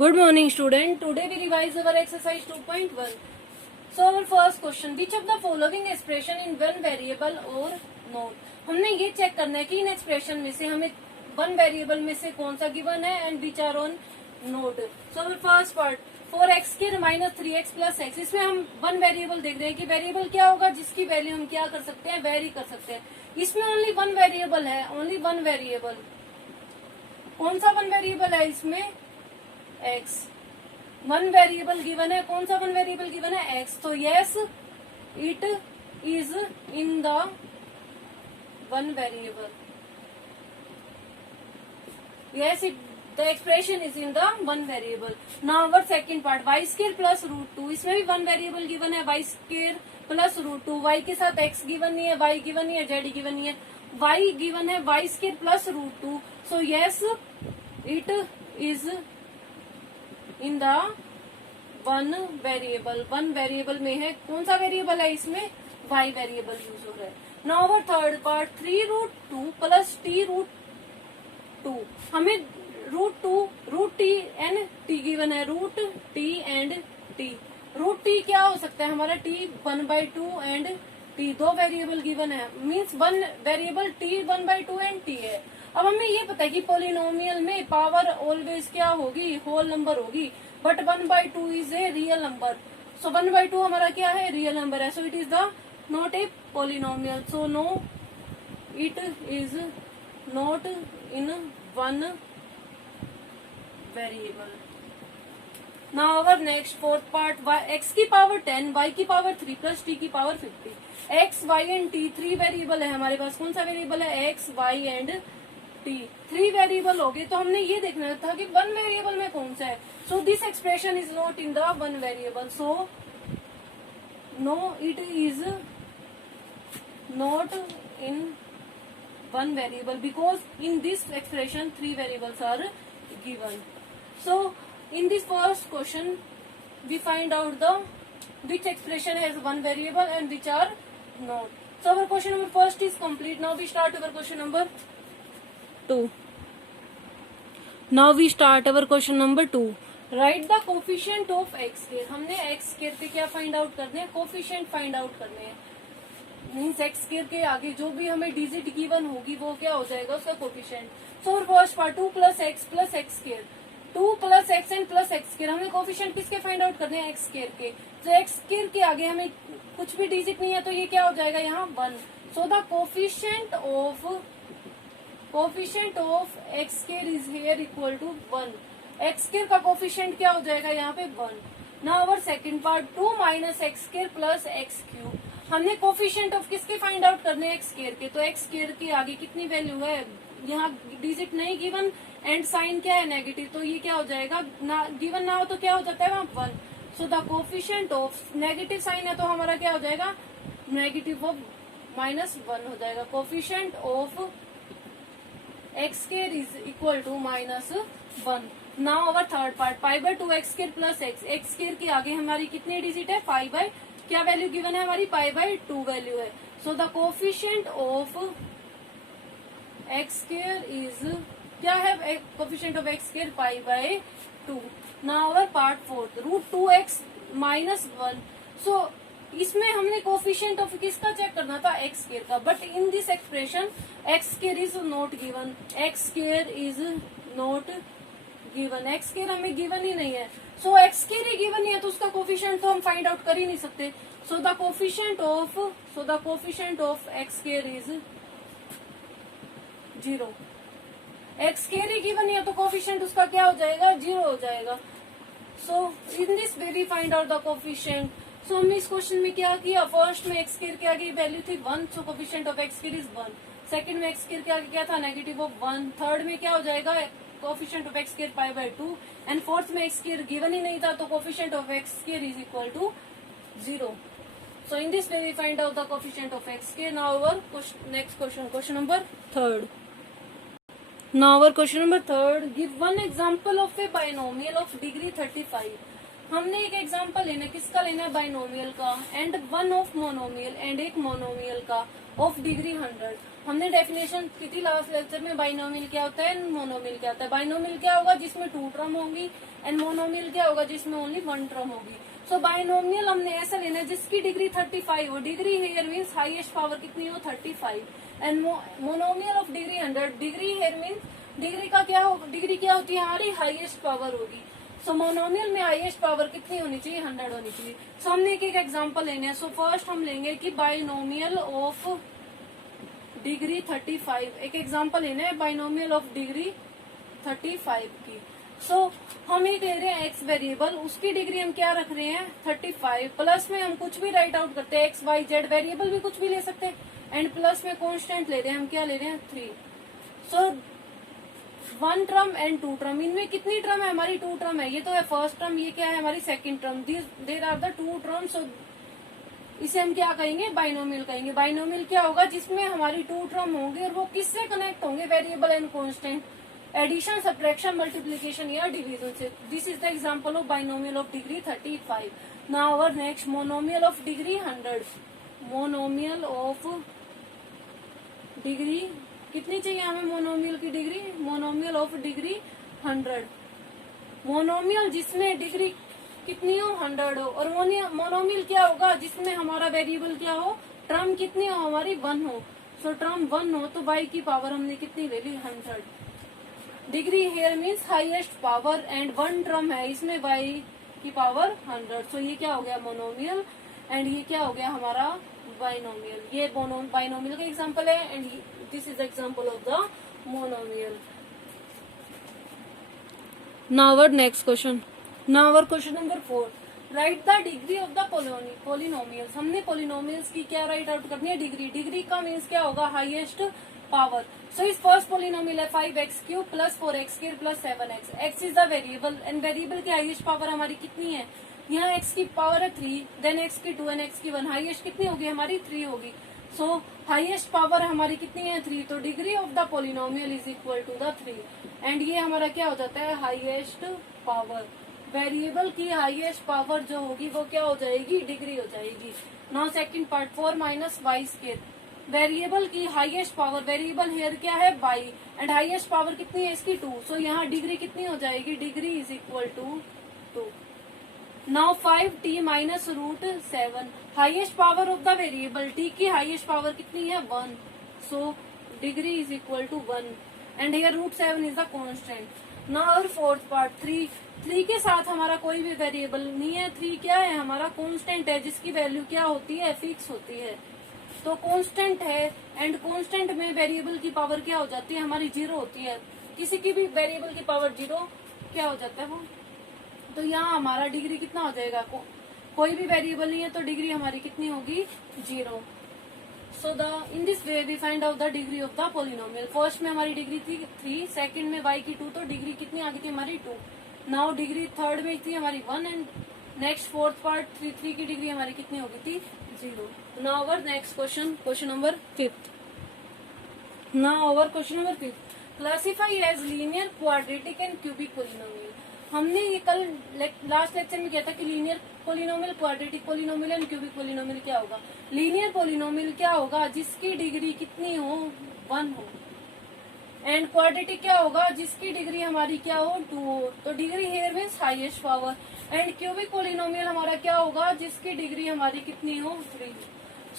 Good morning, student. Today we revise our exercise 2.1. So our first question, which of the following expression in one variable or not? हमने ये check करना है कि इन expression में से हमें वन वेरिएबल में से कौन सा गिवन है and which are on note. So our first part 4x square minus 3x plus x. इसमें हम वन वेरिएबल देख रहे हैं कि वेरिएबल क्या होगा जिसकी वैल्यू हम क्या कर सकते हैं, वेरी कर सकते हैं. इसमें ओनली वन वेरिएबल है, ओनली वन वेरिएबल. कौन सा वन वेरिएबल है इसमें? x. वन वेरिएबल गिवन है. कौन सा वन वेरिएबल गिवन है? x. तो yes it is in the one variable. yes it the expression is in the one variable. now our second part, y square plus root 2. इसमें भी one variable given है, y square plus root 2. y के साथ x given नहीं है, y given नहीं है, z given नहीं है. y गिवन है y square plus root 2. so yes it is in the one variable. One variable में है. कौन सा वेरिएबल है इसमें? y वेरिएबल यूज हो रहा है. Now our third part, 3√2 plus t√2. हमें root T and T given है. Root T and T. Root T क्या हो सकता है हमारा? t 1/2 and t. दो वेरिएबल गिवन है, means one variable t 1/2 and t है. अब हमें ये पता है कि पोलिनोमियल में पावर ऑलवेज क्या होगी? होल नंबर होगी. But 1/2 is a real number. So 1/2 हमारा क्या है? रियल नंबर है. So it is the not a polynomial. So no it is not in one variable. Now our next fourth part, x की power 10, y की power 3 plus t की power 50. x, y and t three variable है हमारे पास. कौन सा variable है? x, y and t. Three variable हो गए. तो हमने ये देखना था कि वन वेरिएबल में कौन सा है. So this expression is not in the one variable. So no it is not in one variable because in this expression three variables are given. So in this first question we find out the which expression has one variable and which are not. So our question number first is complete. Now we start our question number 2. Now we start our question number 2. Write the coefficient of x square. हमने x square के क्या find out करने हैं? Coefficient find out करने हैं. Means x square के आगे जो भी हमें डिजिट गिवन होगी वो क्या हो जाएगा? उसका coefficient. So first part 2 plus x square. 2 plus x and plus x square. हमें कोफिशिएंट किसके फाइंड आउट करने हैं? एक्स स्क्वायर के. तो एक्स स्क्वायर के आगे हमें कुछ भी डिजिट नहीं है तो ये क्या हो जाएगा यहाँ? 1. So the coefficient of x square is here equal to 1. X square का कोफिशिएंट क्या हो जाएगा यहाँ पे? 1. Now our second part, 2 minus x square plus x cube. हमने कोफिशिएंट ऑफ किसके फाइंड आउट करने हैं? एक्स स्क्वायर के. तो एक्स स्क्वायर के आगे कितनी वैल्यू है? यहाँ डिजिट नहीं गिवन एंड साइन क्या है? नेगेटिव. तो ये क्या हो जाएगा? ना गिवन ना हो तो क्या हो जाता है वहाँ? 1. So the coefficient of, negative sign है तो हमारा क्या हो जाएगा? नेगेटिव ऑफ -1 हो जाएगा. Coefficient of x square is equal to -1. Now our third part, 5/2 x square plus x. X square के आगे हमारी कितनी डिजिट है? 5 क्या वैल्यू गिवन है हमारी? 5/2 वैल्यू है. सो the coefficient of x square is क्या है? Coefficient of x square 5/2. Now our part fourth, √2x -1. सो इसमें हमने कोफिशिएंट ऑफ किसका चेक करना था? एक्स स्क्वायर का. But in this expression x square is not given. X square is not given. X square हमें given ही नहीं है. सो एक्स स्क्वायर ही गिवन नहीं है तो उसका कोफिशिएंट तो हम फाइंड आउट कर ही नहीं सकते. सो the coefficient of x square is 0. X square he given नहीं है तो कोफिशिएंट उसका क्या हो जाएगा? 0 हो जाएगा. So in this way we find out the coefficient. So हमने इस क्वेश्चन में क्या किया? फर्स्ट में एक्स स्क्वायर के आगे वैल्यू थी 1. So coefficient of x square is 1. Second में एक्स स्क्वायर के आगे क्या था? Negative of 1. थर्ड में क्या हो जाएगा? Coefficient of x square 5/2. And fourth में एक्स स्क्वायर गिवन ही नहीं था तो coefficient of x square is equal to 0. So in this way we find out the coefficient of x square. Now our next question number 3rd. Now our question number 3rd, give one example of a binomial of degree 35. हमने एक example लेना, किसका लेना है? Binomial का. And one of monomial and एक monomial का of degree 100. हमने डेफिनेशन की थी लास्ट लेक्चर में. बाइनोमियल क्या होता है, मोनोमियल क्या होता है. बाइनोमियल क्या होगा? जिसमें टू टर्म होंगी एंड मोनोमियल क्या होगा जिसमें ओनली वन टर्म होगी। सो बाइनोमियल हमने ऐसा लेना है जिसकी डिग्री 35 हो, degree here means highest power कितनी हो 35, and monomial of degree 100, degree here means degree का क्या हो, डिग्री क्या होती है हमारी हाईएस्ट पावर होगी। सो मोनोमियल में हाईएस्ट पावर कितनी होनी चाहिए 100 होनी चाहिए। सो हमने एक एक एग्जांपल लेने हैं। सो फर्स्ट हम लेंगे कि बाइनोमियल ऑफ डिग्री 35, एक एग्जांपल लेना है बाइनोमियल ऑफ डिग्री 35 की। सो हम एक ले रहे हैं एक्स वेरिएबल, उसकी डिग्री हम क्या रख रहे हैं 35, प्लस में हम कुछ भी राइट आउट करते हैं, एक्स वाई जेड वेरिएबल भी कुछ भी ले सकते हैं, एंड प्लस में कांस्टेंट ले रहे हैं, हम क्या ले रहे हैं 3। So one term and two term, इनमें कितनी टर्म है हमारी 2 टर्म है, ये तो है फर्स्ट टर्म, ये क्या है हमारी second term, there are the 2 terms. So इसे हम क्या कहेंगे बाइनोमियल कहेंगे। बाइनोमियल क्या होगा जिसमें हमारी 2 टर्म होंगे और वो किससे कनेक्ट होंगे variable and constant, addition subtraction multiplication या डिवीजन से। This is the example of binomial of degree 35। Now our next monomial of degree 100, monomial of degree कितनी चाहिए हमें मोनोमियल की degree, monomial of degree 100, monomial जिसमें degree कितनी हो 100 हो, और मोनोमियल क्या होगा जिसमें हमारा वेरिएबल क्या हो, टर्म कितनी हो हमारी 1 हो। सो टर्म 1 हो तो y की पावर हमने कितनी ले ली 100, degree here means highest power, and 1 term है इसमें y की पावर 100। सो ये क्या हो गया मोनोमियल, एंड ये क्या हो गया हमारा बाइनोमियल। ये बाइनोमियल का एग्जांपल है, and this is example of the monomial. Now our next question, now our question number 4, write the degree of the polynomials. हमने पोलिनोमियल्स की क्या राइट आउट करनी है डिग्री, डिग्री का मीन्स क्या होगा हाईएस्ट पावर। सो इस फर्स्ट पोलिनोमियल है 5x³ plus 4x² plus 7x, x is the variable, and variable की हाईएस्ट पावर हमारी कितनी है, यहाँ x की पावर है 3, देन x की 2 एंड x की 1, हाईएस्ट कितनी होगी हमारी 3 होगी। सो हाईएस्ट पावर हमारी कितनी है 3, तो degree of the polynomial is equal to the 3, and ये हमारा क्या हो जाता है हाईएस्ट पावर। वेरिएबल की हाईएस्ट पावर जो होगी वो क्या हो जाएगी डिग्री हो जाएगी। Now second part 4 minus y², variable की हाईएस्ट पावर, वेरिएबल हेयर क्या है y, एंड हाईएस्ट पावर कितनी है इसकी 2, सो यहाँ डिग्री कितनी हो जाएगी, degree is equal to 2। Now 5t minus √7, highest power of the variable t की हाईएस्ट पावर कितनी है 1, so degree is equal to 1, and here √7 is the constant. Now और फोर्थ पार्ट 3 के साथ हमारा कोई भी वेरिएबल नहीं है, 3 क्या है हमारा कांस्टेंट है जिसकी वैल्यू क्या होती है फिक्स होती है, तो कांस्टेंट है, एंड कांस्टेंट में वेरिएबल की पावर क्या हो जाती है हमारी 0 होती है, किसी की भी वेरिएबल की पावर 0 क्या हो जाता है वो, तो यहाँ हमारा डिग्री कितना हो जाएगा, कोई भी वेरिएबल नहीं है तो डिग्री हमारी कितनी होगी 0। So in this way we find out the degree of the polynomial. First में हमारी डिग्री थी 3, सेकंड में y की 2, तो डिग्री कितनी आ गई थी हमारी 2। नाउ डिग्री थर्ड में थी हमारी 1, एंड नेक्स्ट फोर्थ पार्ट 3 की डिग्री हमारी कितनी हो गई थी 0। Now our next question, question number 5। Now our question number 5, classify as linear quadratic and cubic polynomial. हमने ये कल लास्ट लेक्चर में किया था कि linear polynomial, quadratic polynomial and cubic polynomial क्या होगा। लीनियर पोलिनोमियल क्या होगा जिसकी डिग्री कितनी हो 1 हो, एंड क्वाड्रेटिक क्या होगा जिसकी डिग्री हमारी क्या हो 2 हो, तो degree here means highest power, and cubic polynomial हमारा क्या होगा जिसकी डिग्री हमारी कितनी हो 3।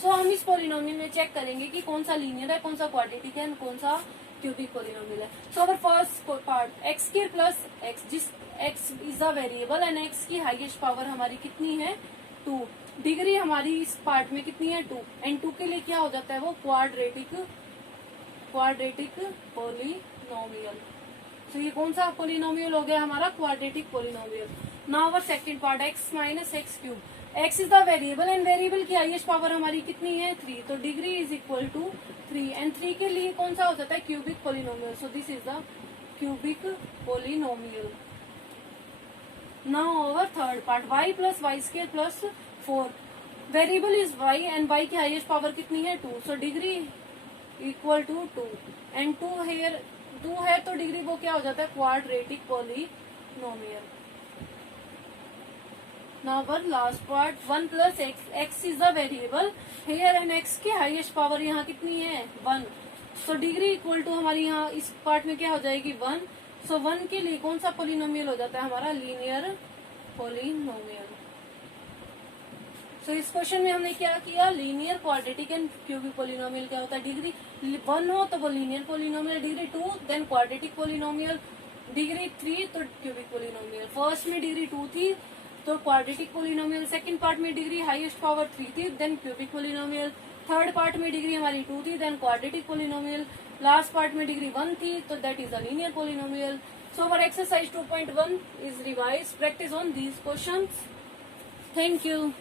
सो हम इस पोलिनोमियल में चेक करेंगे कि कौन सा लीनियर है, कौन सा क्वाड्रेटिक है, एंड कौन सा क्यूबिक पोलिनोमियल है। So our first part x² plus x, जिस x is a variable and x की हाईएस्ट पावर हमारी कितनी है 2, डिग्री हमारी इस पार्ट में कितनी है 2, एंड 2 के लिए क्या हो जाता है वो क्वाड्रेटिक पोलिनोमियल। तो ये कौन सा पोलिनोमियल हो गया हमारा quadratic polynomial. Now our second part x minus x³, x is the variable, and variable की हाईएस्ट पावर हमारी कितनी है 3, तो degree is equal to 3, and 3 के लिए कौन सा हो जाता है cubic polynomial. So this is the cubic polynomial. Now our third part y plus y² plus 4, variable is y and y की हाईएस्ट पावर कितनी है 2, so degree equal to 2, and 2 है तो डिग्री वो क्या हो जाता है quadratic polynomial. Now our last part 1 plus x is the variable here, and x की हाईएस्ट पावर यहाँ कितनी है 1, सो डिग्री इक्वल टू हमारी यहाँ इस पार्ट में क्या हो जाएगी 1, सो 1 के लिए कौन सा पोलिनोमियल हो जाता है हमारा? Linear polynomial. सो इस क्वेश्चन में हमने क्या किया? Linear, quadratic and cubic polynomial क्या होता है? डिग्री 1 हो तो वो linear polynomial, degree 2 then quadratic polynomial, degree 3 तो क्यूबिक पोलिनोमियल। फर्स्ट में डिग्री 2 थी तो क्वाड्रेटिक पोलिनोमियल, सेकंड पार्ट में डिग्री हाईएस्ट पावर 3 थी then cubic polynomial, third part में डिग्री हमारी 2 थी then quadratic polynomial, last part में डिग्री 1 थी तो that is a linear polynomial. So our exercise 2.1 is revised. Practice on these questions. Thank you.